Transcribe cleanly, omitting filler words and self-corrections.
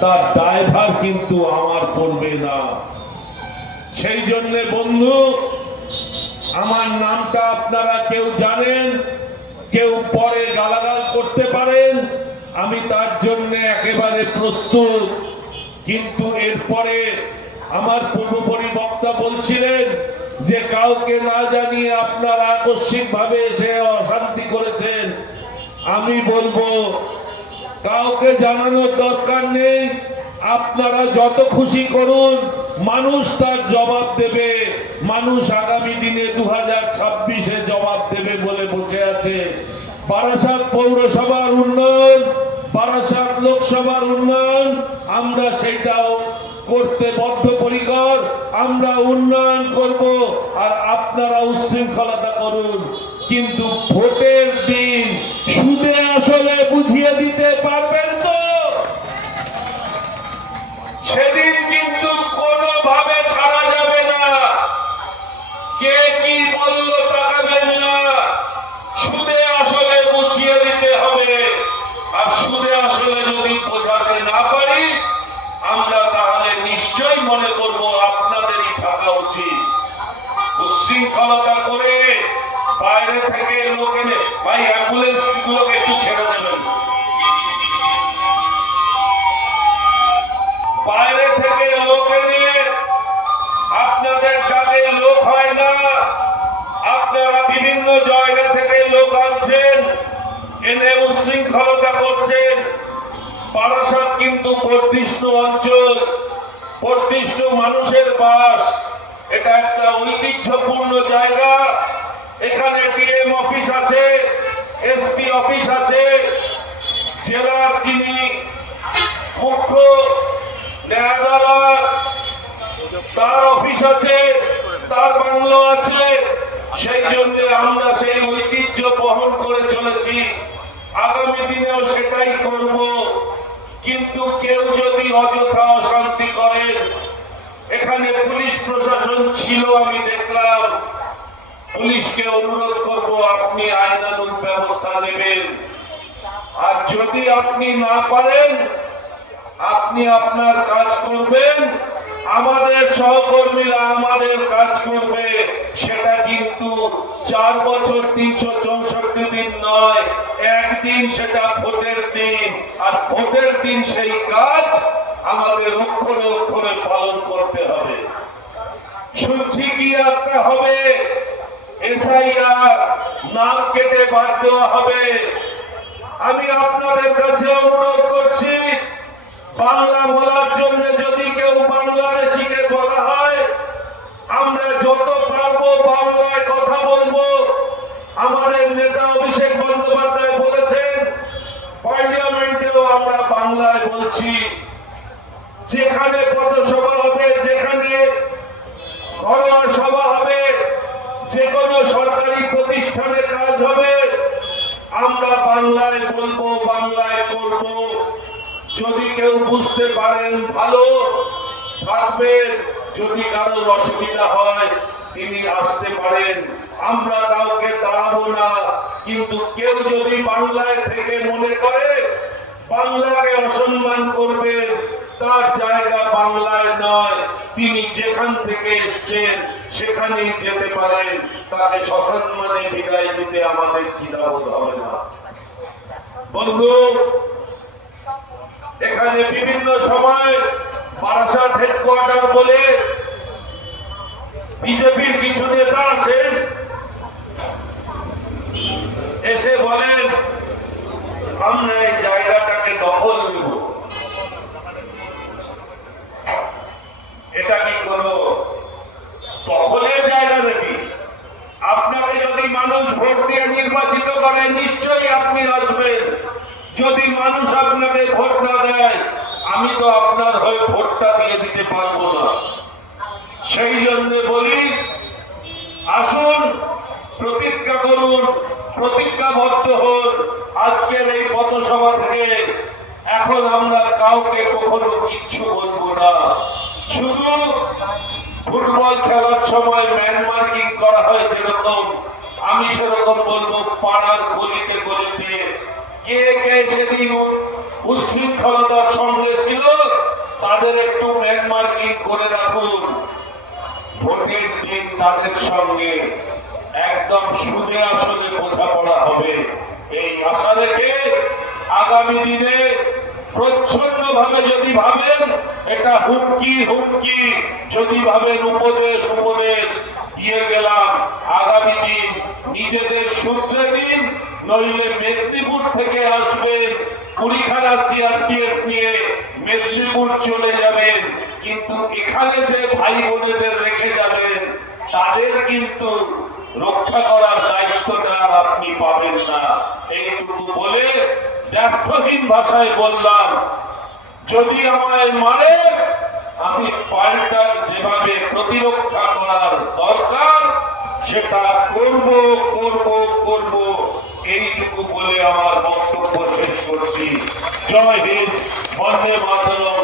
তার দায়ভার কিন্তু আমার পড়বে না। সেই জন্য বন্ধু, আমার নামটা আপনারা কেউ জানেন, কেউ পরে গালাগাল করতে পারেন, আমি তার জন্য একেবারে প্রস্তুত। কিন্তু এরপরে আমার পূর্বপরি বক্তা বলছিলেন যে কাউকে না জানিয়ে আপনারা আকস্মিকভাবে এসে অশান্তি করেছেন। আমি বলবো কাউকে জানানোর দরকার নেই, আপনারা যত খুশি করুন, মানুষ তার জবাব দেবে। মানুষ আগামী দিনে 2026-এ জবাব দেবে বলে বসে আছে। বারাসাত পৌরসভার উন্নয়ন, বারাসাত লোকসভার উন্নয়ন, আমরা সেটাও করতে বদ্ধপরিকর। আমরা উন্নয়ন করব আর আপনারা উশৃঙ্খলতা করুন। কিন্তু ভোটের দিন সুদে আসলে বুঝিয়ে দিতে পারবেন তো? সেদিন কিন্তু কোনোভাবে ছাড়া যাবে না। কে কি বলল তাকাবেন না, সুদে আসলে বুঝিয়ে দিতে হবে। আর সুদে আসলে যদি বোঝাতে না পারি, আমরা তাহলে নিশ্চয়ই মনে করব আপনাদেরই থাকা উচিত। উশৃঙ্খলতা করে বাইরে থেকে লোক এনে, ভাই অ্যাম্বুলেন্স গুলোকে একটু ছেড়ে দেবেন। বাইরে থেকে লোক এনে আপনাদের ডাকে লোক হয় না, আপনারা বিভিন্ন জায়গা থেকে লোক আনছেন, এনে উশৃঙ্খলতা করছেন। বারাসাত কিন্তু বর্ধিষ্ণু অঞ্চল, বর্ধিষ্ণু মানুষের বাস। এটা একটা ঐতিহ্যপূর্ণ জায়গা। এখানে ডিএম অফিস আছে, এসপি অফিস আছে, জেলার যিনি মুখ্য ন্যায়ালয় তার অফিস আছে, তার বাংলো আছে। সেই জন্য আমরা সেই ঐতিহ্য বহন করে চলেছি, আগামী দিনেও সেটাই করব। কিন্তু কেউ যদি অযথা অশান্তি করেন, এখানে পুলিশ প্রশাসন ছিল, আমি দেখলাম। পুলিশকে অনুরোধ করব আপনি আইনানুগ ব্যবস্থা নেবেন। আর যদি আপনি না পারেন, আপনি আপনার কাজ করবেন, আমাদের সহকর্মীরা আমাদের কাজ করবে। সেটা কিন্তু 4 বছর 364 দিন নয়, একদিন, সেটা ভোটের দিন। আর ভোটের দিন সেই কাজ আমাদের অক্ষরে অক্ষরে পালন করতে হবে। শুনছি কি একটা হবে, এসআইআর, নাম কেটে বাদ দেওয়া হবে। আমি আপনাদের কাছে অনুরোধ করছি, বাংলা বলার জন্য যদি কেউ বাংলাদেশিকে বলা হয়, আমরা যত পারবো বাংলায় কথা বলবো। আমাদের নেতা অভিষেক বন্দ্যোপাধ্যায় বলেছেন, পার্লামেন্টেও আমরা বাংলায় বলছি। যেখানে পথসভা হবে, যেখানে ঘরোয়া সভা হবে, যে কোনো সরকারি প্রতিষ্ঠানে কাজ হবে, আমরা বাংলায় বলবো, বাংলায় করব। যদি কেউ বুঝতে পারেন ভালো থাকবেন, যদি কারোর অসুবিধা হয় তিনি আসতে পারেন, আমরা কাউকে দাঁড়াবো না। কিন্তু কেউ যদি বাংলায় থেকে মনে করে বাংলাকে অসম্মান করবে, তার জায়গা বাংলায় নয়। তিনি যেখান থেকে এসেছেন সেখানেই যেতে পারেন, তাকে সসম্মানে বিদায় দিতে আমাদের দ্বিধাবোধ হবে না। বন্ধু, এখানে বিভিন্ন সময় বারাসাত হেডকোয়ার্টার বলে বিজেপির কিছু নেতা আসেন, এসে বলেন আমরা এই জায়গাটাকে দখল নেব। এটা কি কোনো দখলের জায়গা নাকি? আপনাকে যদি মানুষ ভোট দিয়ে নির্বাচিত করে, নিশ্চয়ই আপনি আসবেন। যদি মানুষ আপনাকে ভোট না দেয়, আমি তো আপনার হয়ে ভোটটা দিয়ে দিতে পারবো না। সেই জন্য বলি, আসুন প্রতিজ্ঞা করুন, প্রতিজ্ঞাবদ্ধ হন। আজকের এই পথসভা থেকে এখন আমরা কাউকে কখনো কিচ্ছু বলবো না। শুধু ফুটবল খেলার সময় ম্যান মার্কিং করা হয় যেরকম, আমি সেরকম বলবো, পাড়ার গলিতে গলিতে কে কে সেদিন উশৃঙ্খলতার সঙ্গে ছিল তাদের একটু ম্যানমার্কিং করে রাখুন। ভোটের দিন তাদের সঙ্গে একদম সুদে আসলে বোঝাপড়া হবে, এই আশা রেখে আগামী দিনে প্রচ্ছন্ন ভাবে যদি ভাবেন এটা হুমকি হুমকি, যদি ভাবেন উপদেশ উপদেশ দিয়ে গেলাম, আগামী দিন নিজেদের সূত্রে দিন, নইলে মেদিনীপুর থেকে আসবেন, কুড়িখানা সিআরপিএফ নিয়ে মেদিনীপুর চলে যাবেন, কিন্তু এখানে যে ভাই বোনেদের রেখে যাবেন তাদের কিন্তু রক্ষা করার দায়িত্বটা আর আপনি পাবেন না। এইটুকু বলে ব্যর্থহীন ভাষায় বললাম, যদি আমায় মারে আমি পাল্টার যেভাবে প্রতিরক্ষা করার দরকার সেটা করব করব করব। এইটুকু বলে আমার বক্তব্য শেষ করছি। জয় হিন্দ, বন্দে মাতরম।